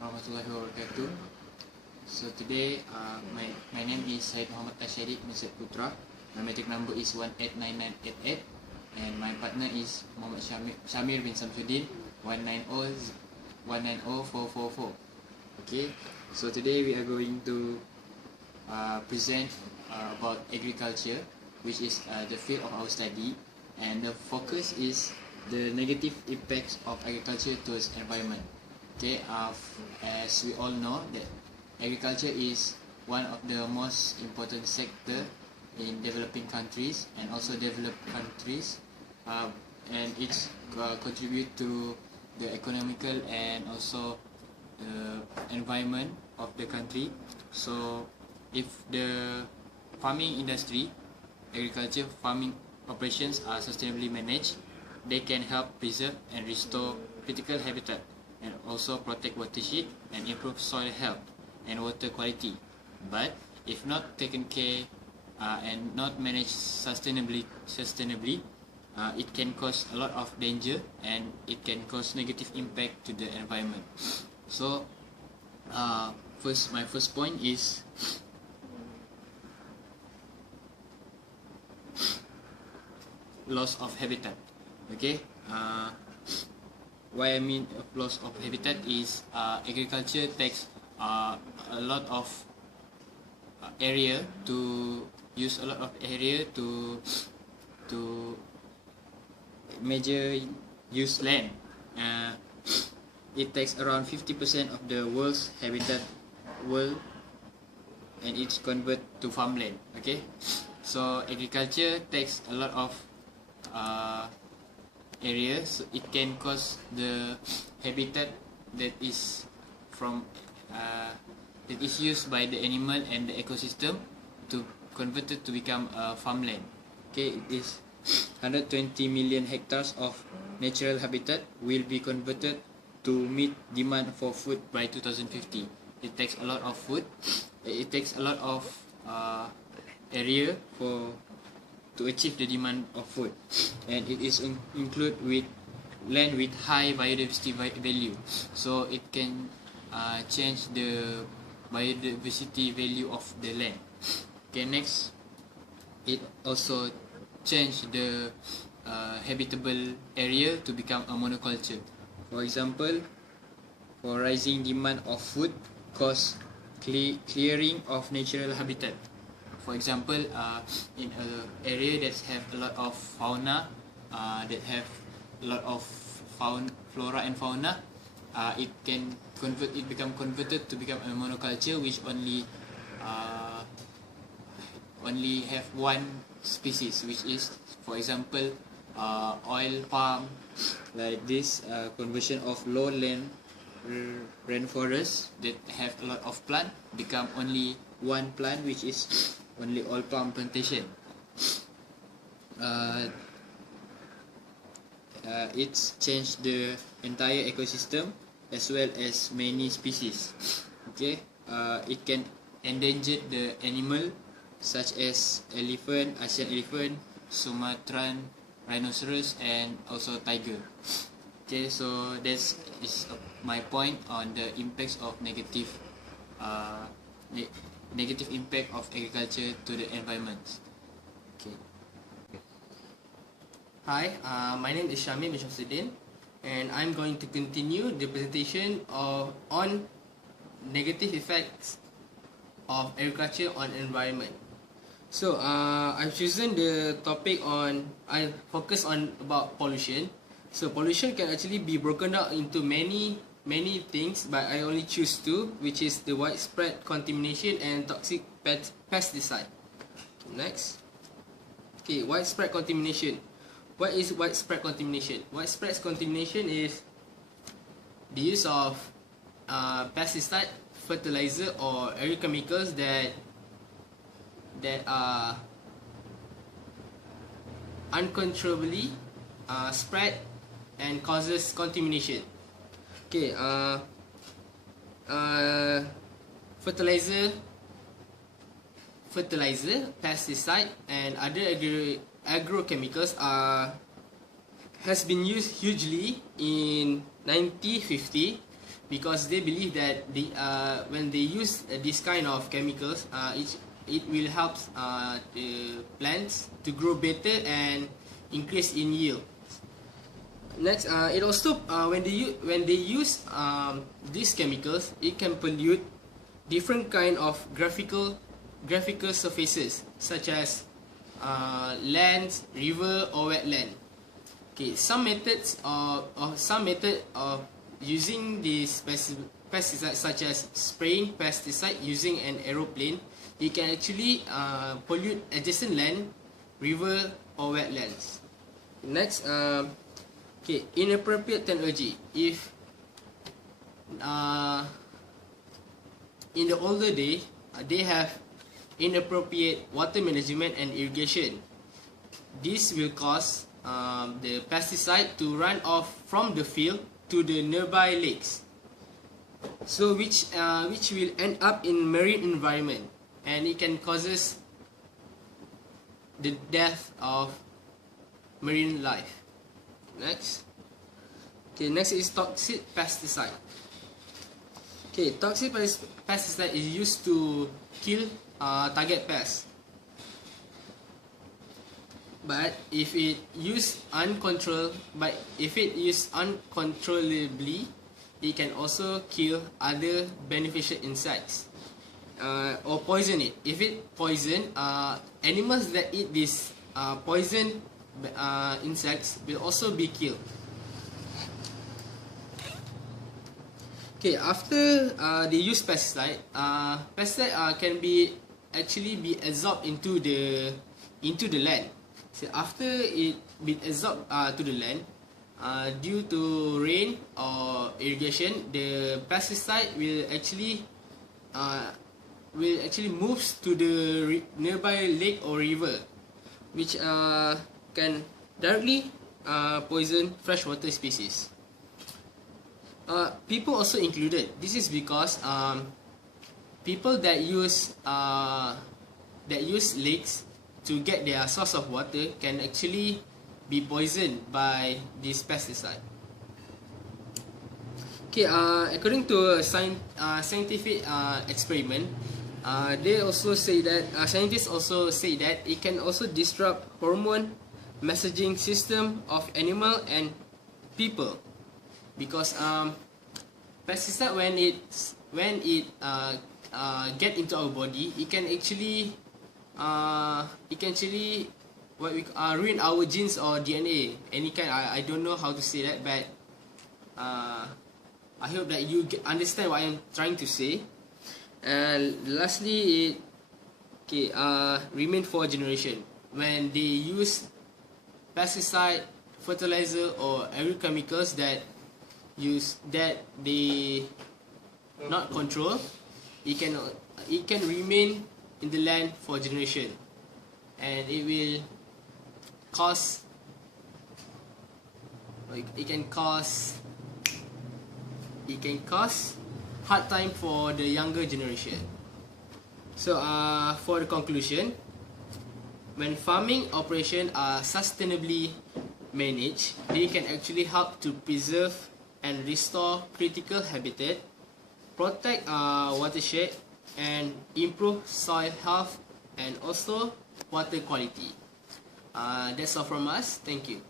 warahmatullahi wabarakatuh. So today, my name is Syed Muhammad Ash-Syadiq bin Syed Putra. My matric number is 189988, and my partner is Mohd Shammir Shamsuddin 190444. Okay, so today we are going to present about agriculture, which is the field of our study, and the focus is the negative impacts of agriculture towards environment. Okay, as we all know that agriculture is one of the most important sector in developing countries and also developed countries, and it's contribute to the economical and also the environment of the country. So if the farming industry, agriculture farming operations are sustainably managed, they can help preserve and restore critical habitat and also protect watershed and improve soil health and water quality. But if not taken care and not managed sustainably, it can cause a lot of danger and it can cause negative impact to the environment. So my first point is loss of habitat. Okay, what I mean of loss of habitat is agriculture takes a lot of area to use a lot of area to major use land. It takes around 50% of the world's habitat and it's convert to farmland. Okay, so agriculture takes a lot of area, so it can cause the habitat that is from that is used by the animal and the ecosystem to convert it to become a farmland. Okay, it is 120 million hectares of natural habitat will be converted to meet demand for food by 2050. It takes a lot of food. It takes a lot of area to achieve the demand of food, and it is include with land with high biodiversity value, so it can change the biodiversity value of the land. Okay, next, it also change the habitable area to become a monoculture. For example, for rising demand of food cause clearing of natural habitat. For example, in an area that have a lot of fauna, that have a lot of flora and fauna, it become converted to become a monoculture, which only have one species, which is, for example, oil palm. Like this conversion of lowland rainforests that have a lot of plant become only one plant, which is only oil palm plantation. It's changed the entire ecosystem as well as many species. Okay, it can endanger the animal such as elephant, Asian elephant, Sumatran rhinoceros, and also tiger. Okay, so that's my point on the impacts of negative impact of agriculture to the environment. Okay. Hi, my name is Shammir Shamsuddin, and I'm going to continue the presentation on negative effects of agriculture on environment. So, I've chosen the topic I focus on about pollution. So, pollution can actually be broken down into many things, but I only choose two, which is the widespread contamination and toxic pesticide. Next. Okay, widespread contamination. What is widespread contamination? Widespread contamination is the use of pesticide, fertilizer, or other chemicals that are uncontrollably spread and causes contamination. Okay, fertilizer, pesticide, and other agrochemicals has been used hugely in 1950 because they believe that when they use this kind of chemicals, it will help the plants to grow better and increase in yield. Next, it also when they use these chemicals, it can pollute different kind of graphical surfaces such as lands, river or wetland. Okay, some method of using these pesticides, such as spraying pesticide using an aeroplane, it can actually pollute adjacent land, river or wetlands. Next, okay, inappropriate technology. If in the older day, they have inappropriate water management and irrigation. This will cause the pesticide to run off from the field to the nearby lakes, so which will end up in marine environment, and it can causes the death of marine life. Next, okay, next is toxic pesticide. Okay, toxic pesticide is used to kill target pests, but if it used uncontrollably, it can also kill other beneficial insects or poison it. If it poison, animals that eat this poison insects will also be killed. Okay, after they use pesticide, can actually be absorbed into the land. So after it be absorbed to the land, due to rain or irrigation, the pesticide will actually moves to the nearby lake or river, which can directly poison freshwater species. People also included. This is because people that use lakes to get their source of water can actually be poisoned by this pesticide. Okay, according to a scientific experiment, scientists also say that it can also disrupt hormone messaging system of animal and people, because pesticide when it get into our body, it can actually ruin our genes or DNA, any kind. I don't know how to say that, but I hope that you understand what I'm trying to say. And lastly, remain for a generation. When they use pesticide, fertilizer or agri chemicals that they not control, it can remain in the land for a generation, and it will cause hard time for the younger generation. So for the conclusion, when farming operations are sustainably managed, they can actually help to preserve and restore critical habitat, protect watershed, and improve soil health and also water quality. That's all from us. Thank you.